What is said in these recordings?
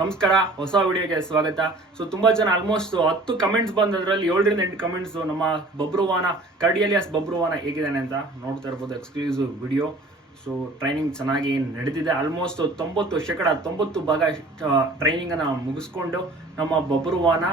ನಮಸ್ಕಾರ, ಹೊಸ ವಿಡಿಯೋಗೆ ಸ್ವಾಗತ. ಸೊ ತುಂಬಾ ಜನ ಆಲ್ಮೋಸ್ಟ್ ಹತ್ತು ಕಮೆಂಟ್ಸ್ ಬಂದದ್ರಲ್ಲಿ ಏಳರಿಂದ ಎಂಟು ಕಮೆಂಟ್ಸ್ ನಮ್ಮ ಬಬ್ರುವಾನ ಕರ್ಡಿಯಲಿಯಸ್ ಬಬ್ರುವಾನ ಹೇಗಿದ್ದಾನೆ ಅಂತ ನೋಡ್ತಾ ಇರ್ಬೋದು ಎಕ್ಸ್ಕ್ಲೂಸಿವ್ ವಿಡಿಯೋ ಸೊ ಟ್ರೈನಿಂಗ್ ಚೆನ್ನಾಗಿ ನಡೆದಿದೆ ಆಲ್ಮೋಸ್ಟ್ ತೊಂಬತ್ತು ಶೇಕಡ ತೊಂಬತ್ತು ಭಾಗ ಟ್ರೈನಿಂಗ್ ಅನ್ನ ಮುಗಿಸ್ಕೊಂಡು ನಮ್ಮ ಬಬ್ರುವಾನ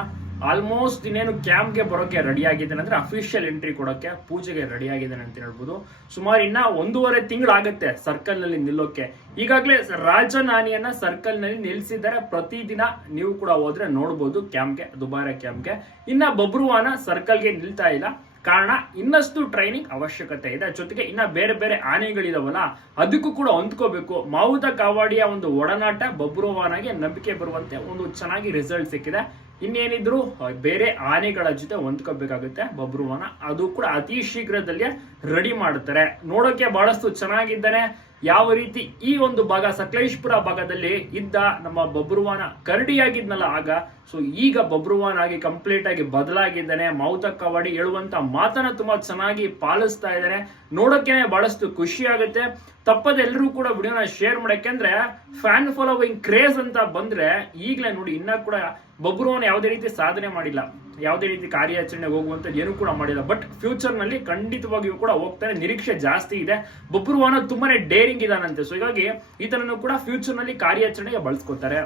ಆಲ್ಮೋಸ್ಟ್ ಇನ್ನೇನು ಕ್ಯಾಂಪ್ಗೆ ಬರೋಕೆ ರೆಡಿ ಆಗಿದ್ದಾನೆ ಅಂದ್ರೆ ಅಫಿಷಿಯಲ್ ಎಂಟ್ರಿ ಕೊಡೋಕೆ, ಪೂಜೆಗೆ ರೆಡಿ ಆಗಿದ್ದಾನೆ ಅಂತ ಹೇಳ್ಬೋದು. ಸುಮಾರು ಇನ್ನ ಒಂದೂವರೆ ತಿಂಗಳಾಗುತ್ತೆ ಸರ್ಕಲ್ನಲ್ಲಿ ನಿಲ್ಲೋಕೆ. ಈಗಾಗಲೇ ರಾಜನಾನಿಯನ್ನ ಸರ್ಕಲ್ನಲ್ಲಿ ನಿಲ್ಸಿದ್ದಾರೆ. ಪ್ರತಿದಿನ ನೀವು ಕೂಡ ಹೋದ್ರೆ ನೋಡ್ಬೋದು ಕ್ಯಾಂಪ್ಗೆ ದುಬಾರೆ ಕ್ಯಾಂಪ್ಗೆ ಇನ್ನ ಬಬ್ರುವಾನ ಸರ್ಕಲ್ಗೆ ನಿಲ್ತಾ ಇಲ್ಲ. ಕಾರಣ ಇನ್ನಷ್ಟು ಟ್ರೈನಿಂಗ್ ಅವಶ್ಯಕತೆ ಇದೆ. ಜೊತೆಗೆ ಇನ್ನ ಬೇರೆ ಬೇರೆ ಆನೆಗಳಿದಾವಲ್ಲ, ಅದಕ್ಕೂ ಕೂಡ ಹೊಂದ್ಕೋಬೇಕು. ಮಾವುತ ಕಾವಾಡಿಯ ಒಂದು ಒಡನಾಟ ಬಬ್ರುವಾನಾಗೆ ನಂಬಿಕೆ ಬರುವಂತೆ ಒಂದು ಚೆನ್ನಾಗಿ ರಿಸಲ್ಟ್ ಸಿಕ್ಕಿದೆ. ಇನ್ನೇನಿದ್ರು ಬೇರೆ ಆನೆಗಳ ಜೊತೆ ಹೊಂದ್ಕೋಬೇಕಾಗುತ್ತೆ ಬಬ್ರುವಾನ. ಅದು ಕೂಡ ಅತಿ ಶೀಘ್ರದಲ್ಲೇ ರೆಡಿ ಮಾಡುತ್ತಾರೆ. ನೋಡೋಕೆ ಬಹಳಷ್ಟು ಚೆನ್ನಾಗಿದ್ದಾನೆ. ಯಾವ ರೀತಿ ಈ ಒಂದು ಭಾಗ ಸಕಲೇಶ್ಪುರ ಭಾಗದಲ್ಲಿ ಇದ್ದ ನಮ್ಮ ಬಬ್ರುವಾನ ಕರಡಿಯಾಗಿದ್ನಲ್ಲ ಆಗ ಸೊ ಈಗ ಬಬ್ರುವಾನ್ ಆಗಿ ಕಂಪ್ಲೀಟ್ ಆಗಿ ಬದಲಾಗಿದ್ದಾನೆ. ಮೌತ ಕವಾಡಿ ಹೇಳುವಂತ ಮಾತನ್ನ ತುಂಬಾ ಚೆನ್ನಾಗಿ ಪಾಲಿಸ್ತಾ ಇದ್ದಾನೆ. ನೋಡೋಕೆನೆ ಬಹಳಷ್ಟು ಖುಷಿ ಆಗುತ್ತೆ. ತಪ್ಪದೆ ಎಲ್ಲರೂ ಕೂಡ ವಿಡಿಯೋನ ಶೇರ್ ಮಾಡಕ್ಕೆ ಫ್ಯಾನ್ ಫಾಲೋವಿಂಗ್ ಕ್ರೇಜ್ ಅಂತ ಬಂದ್ರೆ ಈಗಲೇ ನೋಡಿ, ಇನ್ನ ಕೂಡ ಬಬ್ರುವಾನ್ ಯಾವುದೇ ರೀತಿ ಸಾಧನೆ ಮಾಡಿಲ್ಲ, ಯಾವುದೇ ರೀತಿ ಕಾರ್ಯಾಚರಣೆಗೆ ಹೋಗುವಂತ ಏನು ಕೂಡ ಮಾಡಿಲ್ಲ. ಬಟ್ ಫ್ಯೂಚರ್ನಲ್ಲಿ ಖಂಡಿತವಾಗಿಯೂ ಕೂಡ ಹೋಗ್ತಾನೆ, ನಿರೀಕ್ಷೆ ಜಾಸ್ತಿ ಇದೆ. ಬಬ್ರುವಾನ ತುಂಬಾನೇ ಡೇರಿಂಗ್ ಇದಾನಂತೆ. ಸೊ ಹೀಗಾಗಿ ಈತನನ್ನು ಕೂಡ ಫ್ಯೂಚರ್ನಲ್ಲಿ ಕಾರ್ಯಾಚರಣೆಗೆ ಬಳಸ್ಕೊತಾರೆ.